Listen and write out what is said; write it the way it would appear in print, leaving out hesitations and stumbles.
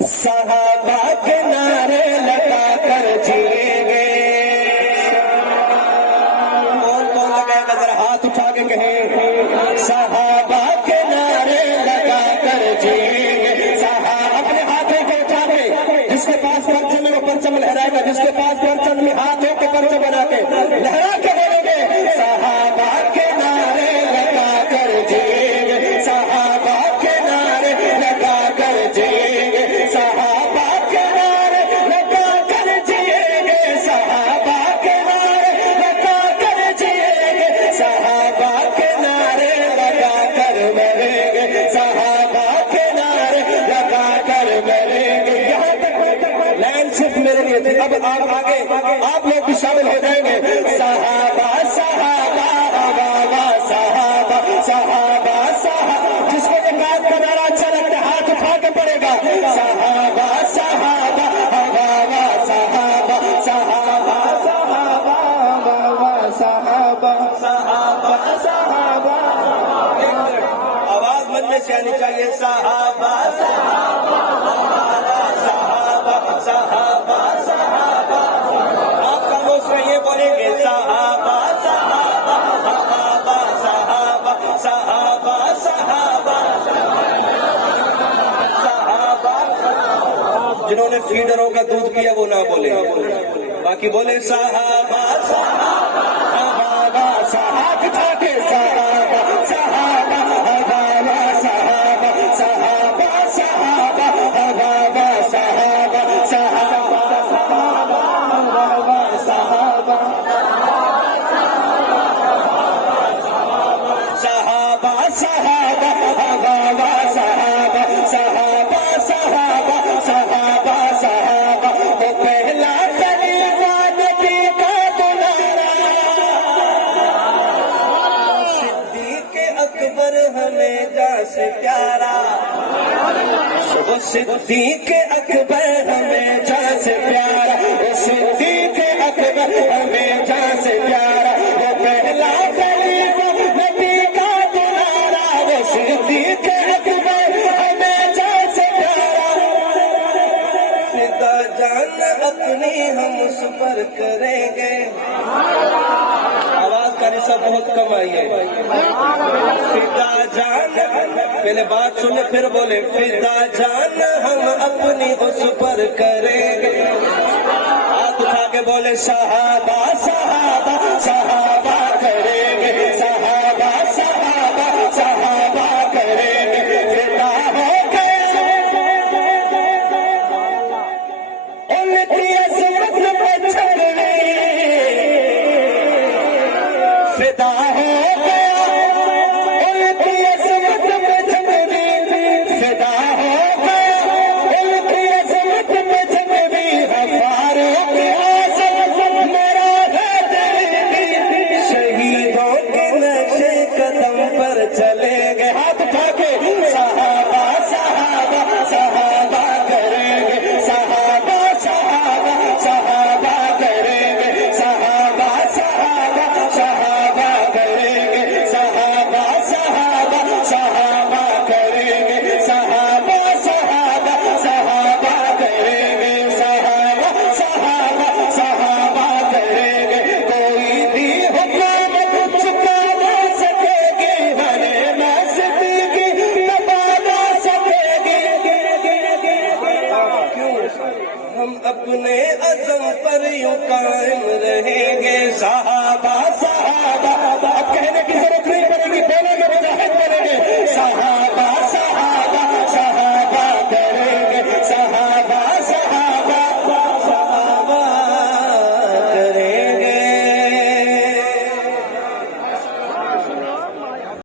صحابہ کے نعرے لگا کر جیئیں گے. کون کون لگے گا ذرا ہاتھ اٹھا کے کہیں صحابہ کے نعرے لگا کر جیئیں گے. اپنے ہاتھوں کو اٹھا کے جس کے پاس پرچم ہے وہ پرچم لہرائے گا, جس کے پاس پرچم میں ہاتھوں کے پرچم بنا کے لہرا کے بولیں گے صحابہ کے نعرے لگا کر جیئیں گے. صحابہ کے نعرے لگا کر جیئیں گے. صحابہ کے نعرے لگا کر جیئیں گے. صحابہ کے نعرے لگا کر جیئیں گے. صحابہ کے نعرے لگا کر مریں گے. صحابہ کے نعرے لگا کر مریں گے. یہاں تک لائن صرف میرے لیے تھی. اب آپ آگے آپ لوگ بھی شامل ہو جائیں گے. صحابہ صحابہ صحابہ صحابہ صحابہ صحابہ. جس کو یہ بات کا نعرہ اچھا لگتا ہے ہاتھ اٹھا کے پڑے گا صحابہ صحابہ صحابہ صحابہ صحابہ صحابہ صحابہ صحابہ. آواز من میں سے آنی چاہیے صحابہ صحابہ صحابہ صحابہ صحابہ. آپ کا دوسرا یہ بولیں گے صحابہ صحابہ صحابہ صحابہ صحابہ صحابہ صحابہ. جنہوں نے فیڈروں کا دودھ پیا وہ نہ بولے, باقی بولے صحابہ صحابہ صحابہ صحابہ اٹھا کے صحابہ صحابہ صحابہ صحابہ صحابہ صحابہ صحابہ صحابہ صحابہ صحابہ صحابہ صحابہ صحابہ صحابہ صحابہ صحابہ صحابہ صحابہ. وہ پہلا خلیفہ نبی کا دلارا صدیق اکبر ہمیں جا سے پیارا. وہ صدیق اکبر ہمیں جا سے پیارا. وہ صدیق اکبر ہمیں جا سے پیارا. وہ پہلا خلیفہ نبی کا دلارا. وہ صدیق اکبر ہمیں جا سے پیارا. فدا جان اپنی ہم سپر کریں گے. آواز کا رسا بہت کم آئی ہے. فدا جان پہلے بات سنے پھر بولے فدا جان ہم اپنی اس پر کریں گے. ہاتھ اٹھا کے بولے صحابہ صحابہ صحابہ کریں گے. صحابہ صحابہ صحابہ کریں گے. فدا ہو گئے ان کی عظمت پہ چھڑنے. فدا ہو گیا ان کی عظمت پہ چھڑنے. فدا ہو گیا ان کی عظمت پہ چھڑنے. فاروق اعظم میرا ہے دل. شہیدوں کے نقشے قدم پر چلیں گے. ہاتھ اٹھا کے صحابہ صحابہ صحابہ کریں گے. صحابہ صحابہ صحابہ کریں گے. صحابہ صحابہ صحابہ کریں گے. صحابہ صحابہ صحابہ کریں گے. صحابہ صحابہ صحابہ کریں گے. صحابہ صحابہ صحابہ کریں گے. کوئی بھی حکومت چکا نہ سکے گی. ہمیں ناستی کی دبا نہ سکے گی. کیوں ہم اپنے عزم پر یوں قائم رہیں گے. صحابہ